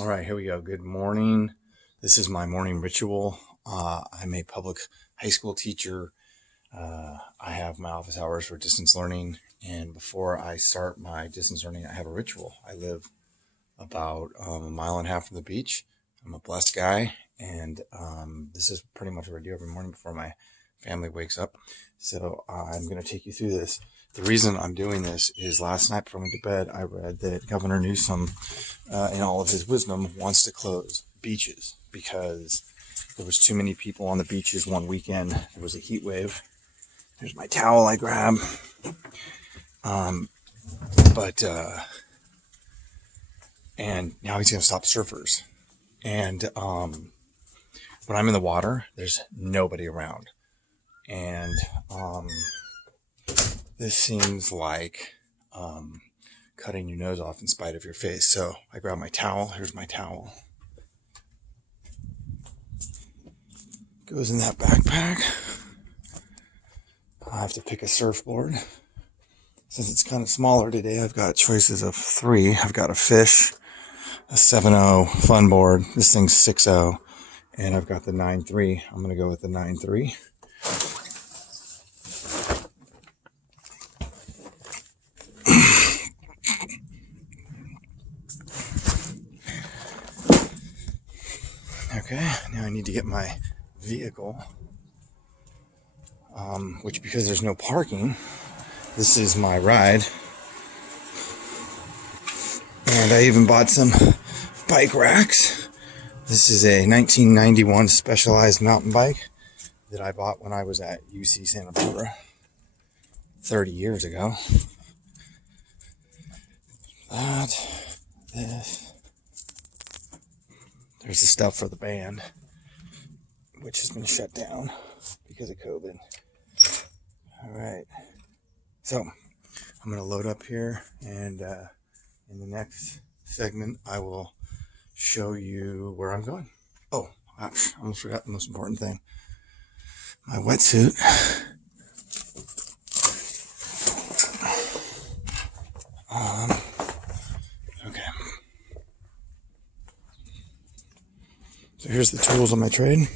All right, here we go. Good morning. This is my morning ritual. I'm a public high school teacher. I have my office hours for distance learning. And before I start my distance learning, I have a ritual. I live about a mile and a half from the beach. I'm a blessed guy. And this is pretty much what I do every morning before my family wakes up. So I'm going to take you through this. The reason I'm doing this is last night before I went to bed, I read that Governor Newsom, in all of his wisdom, wants to close beaches because there was too many people on the beaches one weekend. There was a heat wave. There's my towel I grab. And now he's going to stop surfers. And when I'm in the water, there's nobody around. And this seems like cutting your nose off in spite of your face. So I grab my towel. Here's my towel. Goes in that backpack. I have to pick a surfboard. Since it's kind of smaller today, I've got choices of 3. I've got a fish, a 7.0 fun board. This thing's 6.0. And I've got the 9.3. I'm going to go with the 9.3. Okay, now I need to get my vehicle, which because there's no parking, this is my ride. And I even bought some bike racks. This is a 1991 Specialized mountain bike that I bought when I was at UC Santa Barbara 30 years ago. This. There's the stuff for the band, which has been shut down because of COVID. All right. So I'm going to load up here, and in the next segment, I will show you where I'm going. Oh, I almost forgot the most important thing. My wetsuit. Okay. So here's the tools of my trade.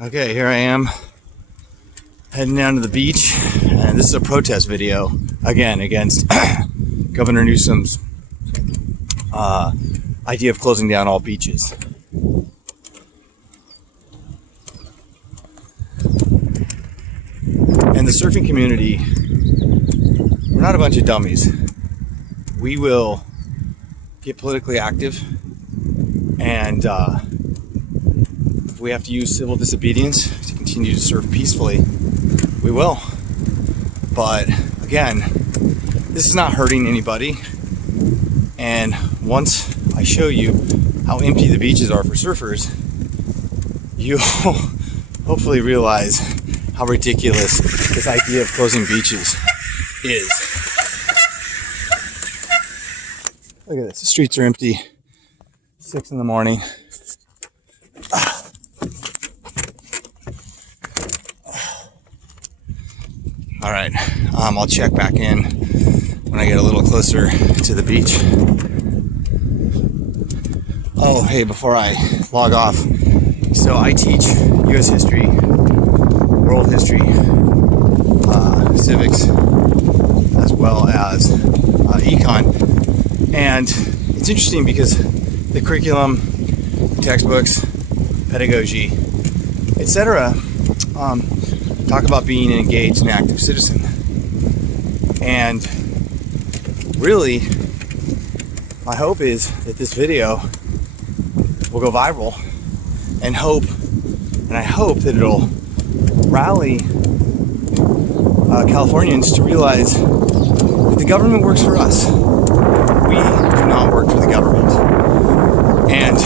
Okay, here I am heading down to the beach, and this is a protest video, again, against Governor Newsom's idea of closing down all beaches. And the surfing community, we're not a bunch of dummies. We will get politically active, and if we have to use civil disobedience to continue to surf peacefully, we will. But again, this is not hurting anybody, and once I show you how empty the beaches are for surfers, you'll hopefully realize how ridiculous this idea of closing beaches is. Look at this, the streets are empty. 6 in the morning. All right, I'll check back in when I get a little closer to the beach. Oh, hey, before I log off, so I teach U.S. history, world history, civics, as well as econ. And it's interesting because the curriculum, textbooks, pedagogy, etc., talk about being an engaged and active citizen. And really, my hope is that this video will go viral, and I hope that it'll rally Californians to realize that the government works for us. We do not work for the government. And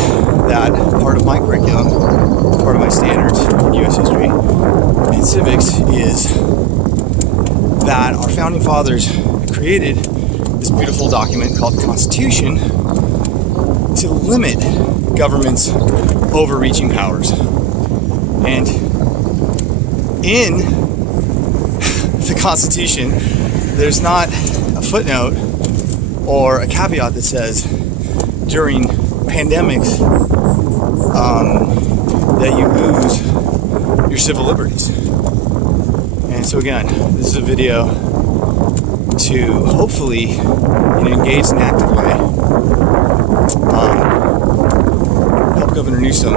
that part of my curriculum, part of my standards in U.S. history and civics, is that our founding fathers created this beautiful document called the Constitution to limit government's overreaching powers. And in the Constitution, there's not a footnote or a caveat that says during pandemics that you lose your civil liberties. And so again, this is a video to hopefully, in an engaged and active way, help Governor Newsom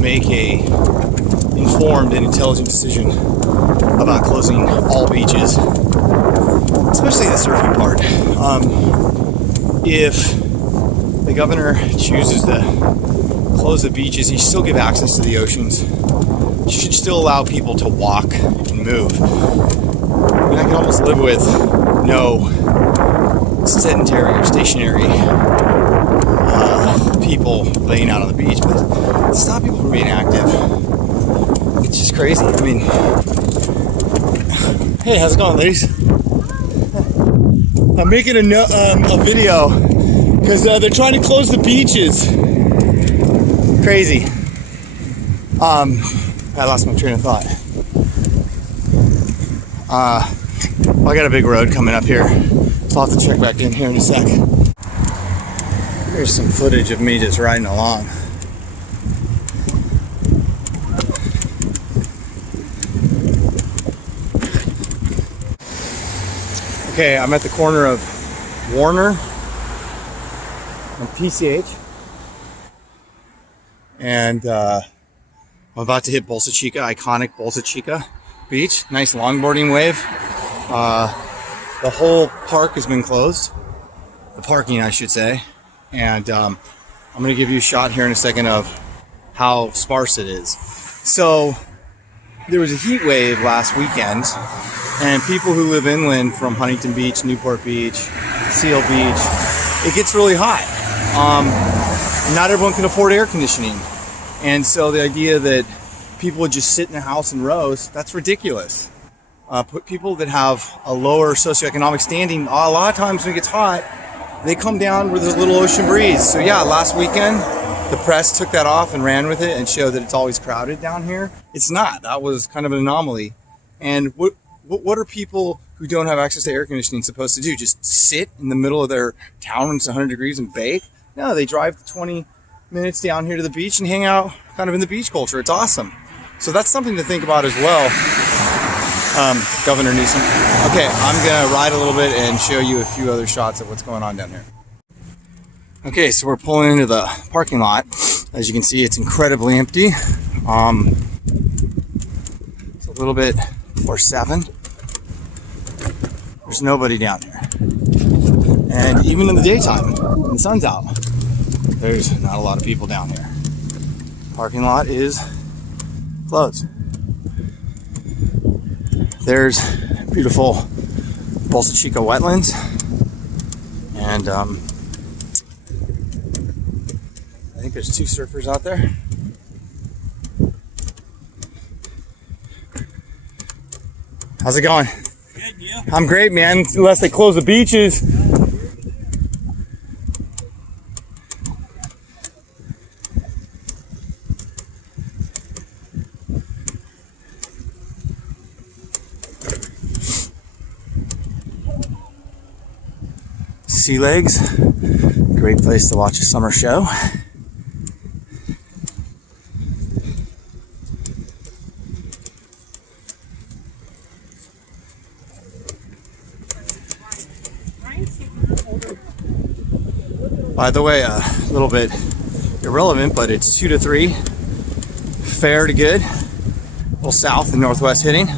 make a informed and intelligent decision about closing all beaches, especially the surfing part. If the governor chooses to close the beaches, he should still give access to the oceans. He should still allow people to walk and move. I mean, I can almost live with no sedentary or stationary people laying out on the beach, but to stop people from being active, it's just crazy. I mean, hey, how's it going, ladies? I'm making a video because they're trying to close the beaches. Crazy. I lost my train of thought. Well, I got a big road coming up here, so I'll have to check back in here in a sec. Here's some footage of me just riding along. Okay, I'm at the corner of Warner and PCH, and I'm about to hit Bolsa Chica, iconic Bolsa Chica beach. Nice longboarding wave. The whole park has been closed, the parking I should say, and I'm going to give you a shot here in a second of how sparse it is. So there was a heat wave last weekend, and people who live inland from Huntington Beach, Newport Beach, Seal Beach, it gets really hot. Not everyone can afford air conditioning. And so the idea that people would just sit in a house and roast, that's ridiculous. Put people that have a lower socioeconomic standing, a lot of times when it gets hot, they come down where there's a little ocean breeze. So yeah, last weekend, the press took that off and ran with it and showed that it's always crowded down here. It's not. That was kind of an anomaly. And what are people who don't have access to air conditioning supposed to do? Just sit in the middle of their town when it's 100 degrees and bake? No, they drive 20 minutes down here to the beach and hang out kind of in the beach culture. It's awesome. So that's something to think about as well, Governor Newsom. Okay, I'm going to ride a little bit and show you a few other shots of what's going on down here. Okay, so we're pulling into the parking lot. As you can see, it's incredibly empty. It's a little bit before 7. There's nobody down here. And even in the daytime, when the sun's out, there's not a lot of people down here. Parking lot is closed. There's beautiful Bolsa Chica wetlands, and I think there's 2 surfers out there. How's it going? Good, you? I'm great, man, unless they close the beaches. Sea legs, great place to watch a summer show. By the way, a little bit irrelevant, but it's 2 to 3, fair to good, a little south and northwest hitting.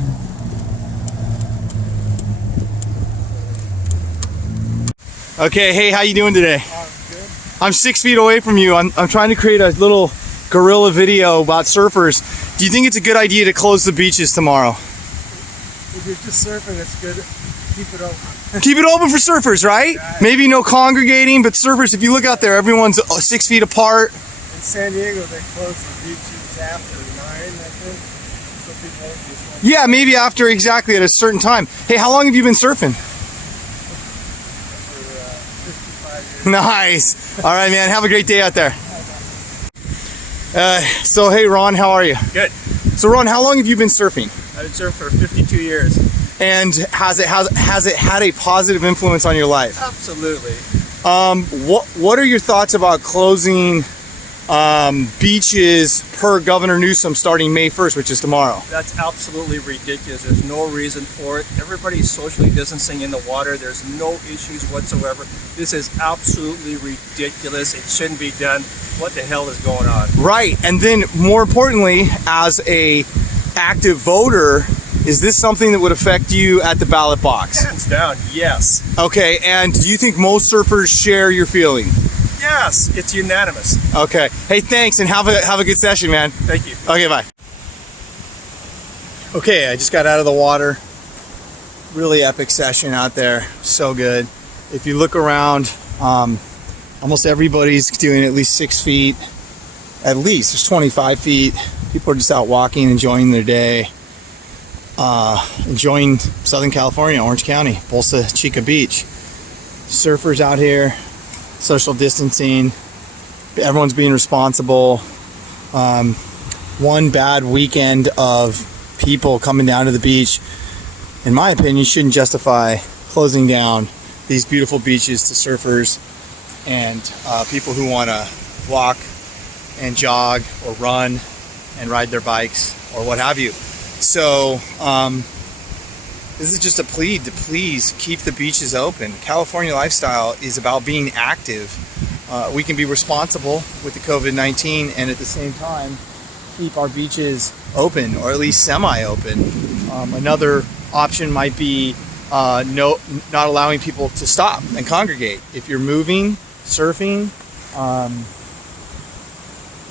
Okay, hey, how you doing today? Good. I'm 6 feet away from you. I'm trying to create a little guerrilla video about surfers. Do you think it's a good idea to close the beaches tomorrow? If you're just surfing, it's good. Keep it open. Keep it open for surfers, right? Maybe no congregating, but surfers, if you look out there, everyone's 6 feet apart. In San Diego, they close the beaches after 9, I think. So people just want Yeah, maybe after exactly at a certain time. Hey, how long have you been surfing? for 55 years. Nice. All right, man. Have a great day out there. So, hey, Ron, how are you? Good. So, Ron, how long have you been surfing? I've been surfing for 52 years. And has it had a positive influence on your life? Absolutely. What are your thoughts about closing beaches per Governor Newsom starting May 1st, which is tomorrow? That's absolutely ridiculous. There's no reason for it. Everybody's socially distancing in the water. There's no issues whatsoever. This is absolutely ridiculous. It shouldn't be done. What the hell is going on? Right. And then more importantly, as a active voter, is this something that would affect you at the ballot box? Hands down, yes. Okay. And do you think most surfers share your feeling? Yes, it's unanimous. Okay. Hey, thanks, and have a good session, man. Thank you. Okay, bye. Okay, I just got out of the water. Really epic session out there. So good. If you look around, almost everybody's doing at least 6 feet. At least there's 25 feet. People are just out walking, enjoying their day. Enjoying Southern California, Orange County, Bolsa Chica Beach. Surfers out here, social distancing. Everyone's being responsible. One bad weekend of people coming down to the beach, in my opinion, shouldn't justify closing down these beautiful beaches to surfers and people who want to walk and jog or run and ride their bikes or what have you. So this is just a plea to please keep the beaches open. California lifestyle is about being active. We can be responsible with the COVID-19 and at the same time keep our beaches open, or at least semi-open. Another option might be not allowing people to stop and congregate. If you're moving, surfing,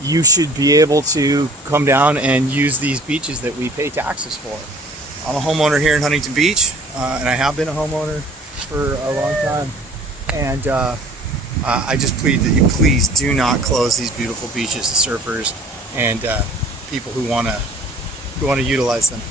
you should be able to come down and use these beaches that we pay taxes for. I'm a homeowner here in Huntington Beach, and I have been a homeowner for a long time. And I just plead that you please do not close these beautiful beaches to surfers and people who want to utilize them.